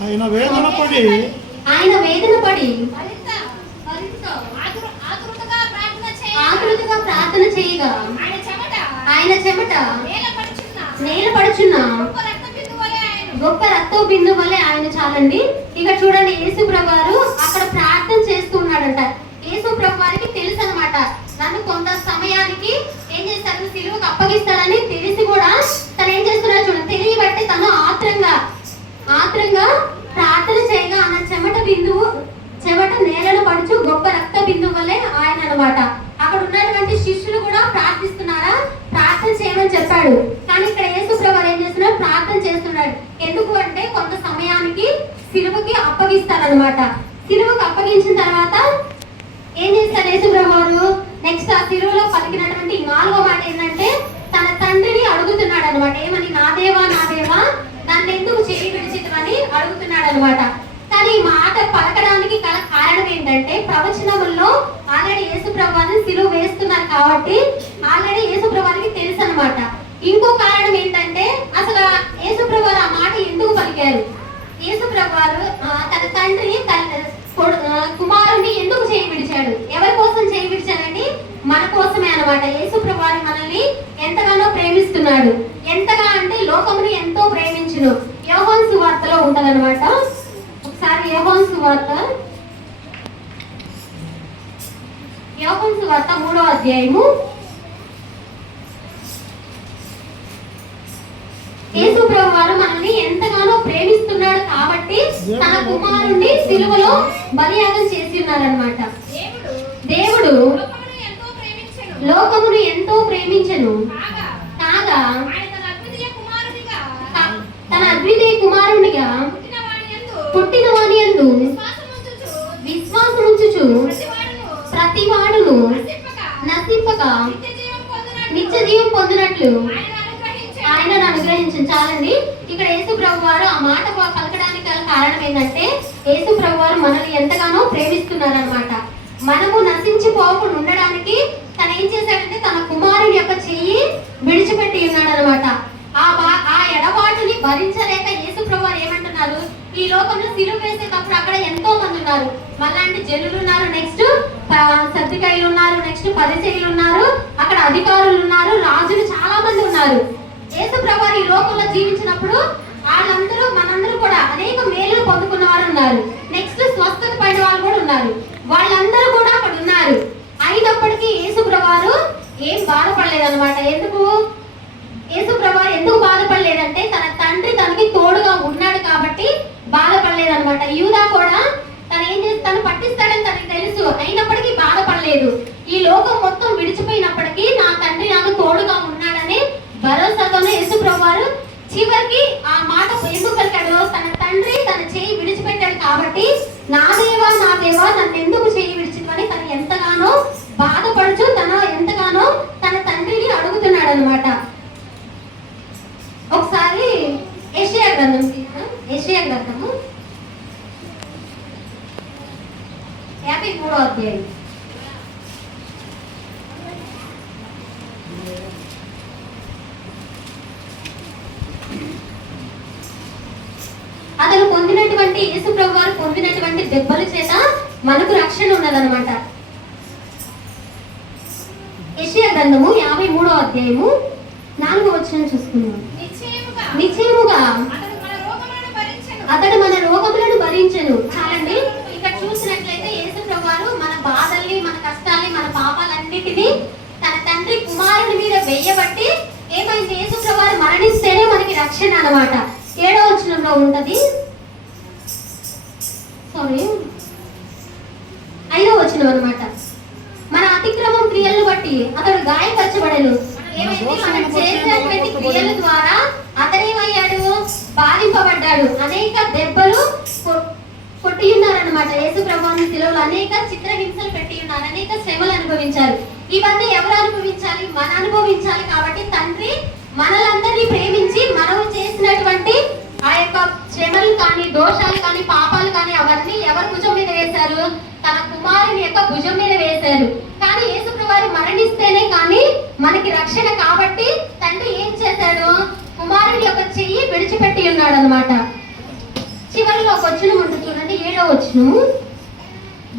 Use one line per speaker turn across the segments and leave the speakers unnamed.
ఆయన వేదన పడి
ఆయన వేదన పడి ఆకృతిగా ప్రార్థన చేయగా
ఆయన చెమట
ఆయన
నేల పడుచున్న గొప్ప రక్త
బిందు వలె ఆయన చాలండి. ఇక చూడండి యేసు ప్రభువారు అక్కడ ప్రార్థన చేస్తున్నాడంట యేసు ప్రభు వారికి తెలుసు అనమాట నన్ను కొంత సమయానికి ఏం చేస్తారు? సిలువకు అప్పగిస్తారని తెలిసి కూడా తను ఏం చేస్తున్నాడు చూడండి తెలియబట్టి తను ఆత్రంగా ఆత్రంగా ప్రార్థన చేయగా ఆయన చెమట బిందువు చెమట నేలను పడుచు గొప్ప రక్త బిందువు వల్లే ఆయన అన్నమాట అక్కడ ఉన్నటువంటి శిష్యులు కూడా ప్రార్థిస్తున్నారా ప్రార్థన చేయమని కానీ ఇక్కడ యేసు ప్రభు ఏం చేస్తున్నాడు? ప్రార్థన చేస్తున్నాడు. ఎందుకు అంటే కొంత సమయానికి సిలువకి అప్పగిస్తారనమాట సిలువకి అప్పగించిన తర్వాత ఏం చేస్తారు యేసు వారు? నెక్స్ట్ ఆ సిలువలో పలికినటువంటి నాలుగో మాట ఏంటంటే తన తండ్రిని అడుగుతున్నాడు అనమాట ఏమని? నా దేవా నా దేవా నన్ను ఎందుకు చేయి విడిచితమని అడుగుతున్నాడు అనమాట కానీ ఈ మాట పలకడానికి గల కారణం ఏంటంటే ప్రవచనముల్లో ఆల్రెడీ యేసు ప్రభాని సిలువ వేస్తున్నారు కాబట్టి ఆల్రెడీ యేసు ప్రభానికి తెలుసు అనమాట ఇంకో కారణం ఏంటంటే అసలు యేసుప్రభు ప్రభు ఆ మాట ఎందుకు పలికారు? యేసుప్రభు ప్రభువారు తన తండ్రి తన కొడు- కుమారుణ్ణి ఎందుకు చేయి విడిచాడు ఎవరి కోసం చేయి విడిచాడండి మన కోసమే అనమాట యేసుప్రభు ప్రభువారు మనల్ని ఎంతగానో ప్రేమిస్తున్నాడు. ఎంతగా అంటే లోకముని ఎంతో ప్రేమించును. యోహోన్ సువార్తలో ఉంటదన్నమాట. ఒకసారి యోహోన్ సువార్త. యోహోన్ సువార్త మూడో అధ్యాయము. యేసు ప్రభు వారు మనల్ని ఎంతగానో ప్రేమిస్తున్నాడు కాబట్టి తన కుమారుణ్ణి సిలువలో బలియాగం చేసి ఉన్నారనమాట
దేవుడు
దేవుడు
లోకమును ఎంతో ప్రేమించెను.
లోకమును ఎంతో ప్రేమించను.
కాగా తన అద్వితీయ కుమారునిగా
త- తన అద్వితీయ కుమారునిగా
పుట్టిన వాని విశ్వాసముంచుచు
విశ్వాసముంచుచు
ప్రతివాడును
ప్రతి వాడును
నశింపక నిత్య జీవం పొందినట్లు ఆయనను అనుగ్రహించెను.
చాలండి. ఇక్కడ యేసు ప్రభు వారు ఆ మాట పలకడానికి గల కారణం ఏంటంటే యేసు ప్రభు వారు మనల్ని ఎంతగానో ప్రేమిస్తున్నారనమాట మనము నశించిపోకుండా ఉండడానికి తను ఏం చేశాడంటే తన కుమారుని యొక్క చెయ్యి విడిచిపెట్టి ఉన్నాడనమాట ఆ ఆ ఎడబాటుని భరించలేక యేసు ప్రభు ఏమంటున్నారు? ఈ లోకంలో సిలువ వేసేటప్పుడు అక్కడ ఎంతో మంది ఉన్నారు. మళ్ళాంటి జనులు ఉన్నారు. నెక్స్ట్ సర్దికాయలు ఉన్నారు. నెక్స్ట్ పరిచయలు ఉన్నారు. అక్కడ అధికారులు ఉన్నారు. రాజులు చాలా మంది ఉన్నారు. యేసు ప్రభు ఈ లోకంలో జీవించినప్పుడు వాళ్ళందరూ మనందరూ కూడా అనేక మేలు పొందుకున్న వారు ఉన్నారు. నెక్స్ట్ స్వస్థత పడిన వాళ్ళు కూడా ఉన్నారు. వాళ్ళందరూ కూడా అక్కడ ఉన్నారు. అయినప్పటికీ యేసు ప్రభువారు ఏం బాధపడలేదు అనమాట ఎందుకు? యేసు ఎందుకు బాధపడలేదంటే తన తండ్రి తనకి తోడుగా ఉన్నాడు కాబట్టి బాధపడలేదు అనమాట యూదా కూడా తను ఏం చేసి తను పట్టిస్తాడని తనకి తెలుసు. అయినప్పటికీ బాధ ఈ లోకం మొత్తం విడిచిపోయినప్పటికీ నా తండ్రి నాకు తోడుగా ఉన్నాడని భరోసాతోనే యేసు ప్రభు వారు చివరికి ఆ మాట ఎందుకు పలికాడు తన తండ్రి తన చేయి విడిచిపెట్టాడు కాబట్టి నా దేవా నా దేవా నన్ను ఎందుకు చేయి విడిచిందని తను ఎంతగానో బాధపడుచు తన ఎంతగానో తన తండ్రిని అడుగుతున్నాడు అనమాట ఒకసారి ఏషియా గ్రంథం ఏషియా గ్రంథము యాభై మూడో అధ్యాయం అతను పొందినటువంటి యేసు ప్రభు వారు పొందినటువంటి దెబ్బల చేత మనకు రక్షణ ఉన్నదన్నమాట. యెషయా గ్రంథము యాభై మూడో అధ్యాయము నాలుగో వచ్చిన చూసుకుందాం
నిశ్చయముగా అతడు మన రోగములను భరించెను.
చాలండి. ఇక్కడ చూసినట్లయితే యేసు ప్రభువారు మన బాధల్ని మన కష్టాల్ని మన పాపాలన్నిటినీ తన తండ్రి కుమారుని మీద వెయ్యబట్టి ఏమైంది? యేసు ప్రభువారు మరణిస్తేనే మనకి రక్షణ అన్నమాట. ఏడో వచనంలో ఉంటది ఐదో వచనం అన్నమాట. మన అతిక్రమం క్రియలను బట్టి అతడు గాయపరచబడను. ఏమైంది? మనం చేసినటువంటి క్రియల ద్వారా అతనేమయ్యాడు బాధింపబడ్డాడు. అనేక దెబ్బలు కొట్టి ఉన్నారనమాట యేసు ప్రభువాని శిలువలో అనేక చిత్రహింసలు పెట్టి ఉన్నారు అనేక శ్రమలు అనుభవించారు. ఇవన్నీ ఎవరు అనుభవించాలి? మన అనుభవించాలి కాబట్టి తండ్రి మనలందరినీ ప్రేమించి మనం చేసినటువంటి ఆ యొక్క శ్రమలు కానీ దోషాలు కానీ పాపాలు కానీ అవన్నీ ఎవరి భుజం మీద వేశారు తన కుమారుని యొక్క భుజం మీద వేశారు కానీ యేసుప్రభు మరణిస్తేనే కానీ మనకి రక్షణ కాబట్టి తండ్రి ఏం చేశాడు? కుమారుని యొక్క చెయ్యి విడిచిపెట్టి ఉన్నాడు అనమాట చివరిలో ఏడో వచ్చును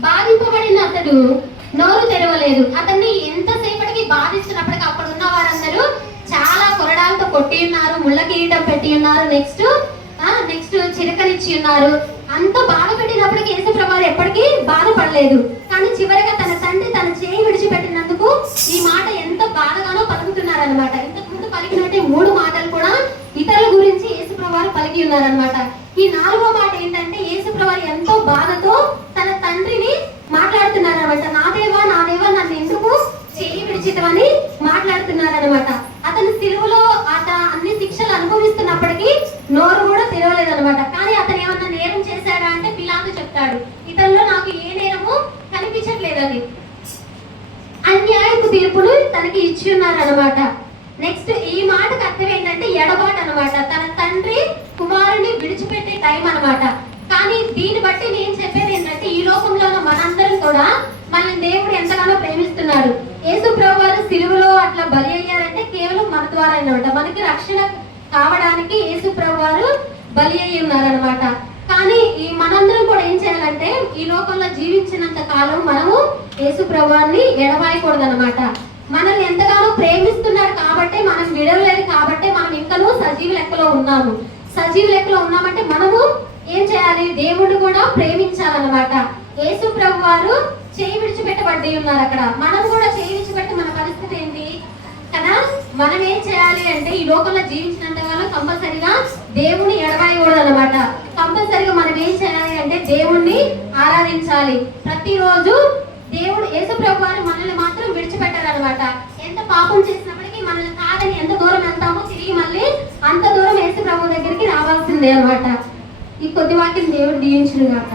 బాధింపబడిన అతడు నోరు తెరవలేదు. అతన్ని ఎంతసేపటికి బాధిస్తున్నప్పటికీ అక్కడ ఉన్న వారందరూ చాలా కొరడాలతో కొట్టి ఉన్నారు ముళ్ళ కిరీటం పెట్టి ఉన్నారు నెక్స్ట్ నెక్స్ట్ చిరకనిచ్చి ఉన్నారు. అంత బాధ పెట్టినప్పటికీ యేసుప్రభు ఎప్పటికీ బాధపడలేదు. కానీ చివరిగా తన తండ్రి తన చేయి విడిచిపెట్టిన ఈ మాట ఎంత బాధగానో పలుకుతున్నారు అనమాట ఇంతకు ముందు పలికినట్టే మూడు మాటలు కూడా ఇతరుల గురించి యేసుప్రవారు పలికి ఉన్నారనమాట ఈ నాలుగో మాట ఏంటంటే యేసుప్రవారు ఎంతో బాధతో తన తండ్రిని మాట్లాడుతున్నారనమాట నా దేవా నా దేవా నన్ను ఎందుకు చేయి విడిచితమని మాట్లాడుతున్నారనమాట అతను సిలువలో అత అన్ని శిక్షలు అనుభవిస్తున్నప్పటికీ నోరు కూడా తెరవలేదన్నమాట. కానీ అతను ఏమన్నా నేరం చేశాడా అంటే పిలాతు చెప్తాడు ఇతరులో నాకు ఏ నేరము కనిపించట్లేదని. అన్యాయపు తీర్పులు తనకి ఇచ్చి ఉన్నారనమాట నెక్స్ట్ ఈ మాటకు అర్థం ఏంటంటే ఎడబాటు అనమాట తన తండ్రి కుమారుని విడిచిపెట్టే టైం అన్నమాట. కానీ దీన్ని బట్టి నేను చెప్పేది ఏంటంటే ఈ లోకంలో ఉన్న మనందరం కూడా మన దేవుడు ఎంతగానో ప్రేమిస్తున్నాడు. యేసు ప్రభు వారు సిలువలో అట్లా బలి అయ్యారంటే కేవలం మన ద్వారా అనమాట మనకి రక్షణ కావడానికి యేసు ప్రభు వారు బలి అయ్యి ఉన్నారనమాట కానీ ఈ మనందరం కూడా ఏం చేయాలంటే ఈ లోకంలో జీవించినంత కాలం మనము యేసు ప్రభువాన్ని ఎడబాయకూడదు అనమాట మనల్ని ఎంతగానో ప్రేమిస్తున్నారు కాబట్టి మనం విడవలేదు కాబట్టి మనం ఇంకనూ సజీవ లెక్కలో ఉన్నాము. సజీవ లెక్కలో ఉన్నామంటే మనము ఏం చేయాలి? దేవుడు కూడా ప్రేమించాలన్నమాట. యేసు ప్రభు వారు చేయి విడిచిపెట్టబడి ఉన్నారు అక్కడ. మనం కూడా చేయి విడిచిపెట్టి మన పరిస్థితి ఏంటి? కదా మనం ఏం చేయాలి అంటే ఈ లోకంలో జీవించినంత వాళ్ళు కంపల్సరిగా దేవుని ఎడవాయకూడదు అనమాట కంపల్సరిగా మనం ఏం చేయాలి అంటే దేవుణ్ణి ఆరాధించాలి. ప్రతిరోజు దేవుడు యేసు ప్రభు వారు మనల్ని మాత్రం విడిచిపెట్టారనమాట ఎంత పాపం చేసినప్పటికీ మనల్ని కాదని ఎంత దూరం వెళ్తామో తిరిగి మళ్ళీ అంత దూరం యేసు ప్రభు దగ్గరికి రావాల్సిందే అనమాట ఈ కొద్ది వాక్యం దేవుడు దీవించును కాక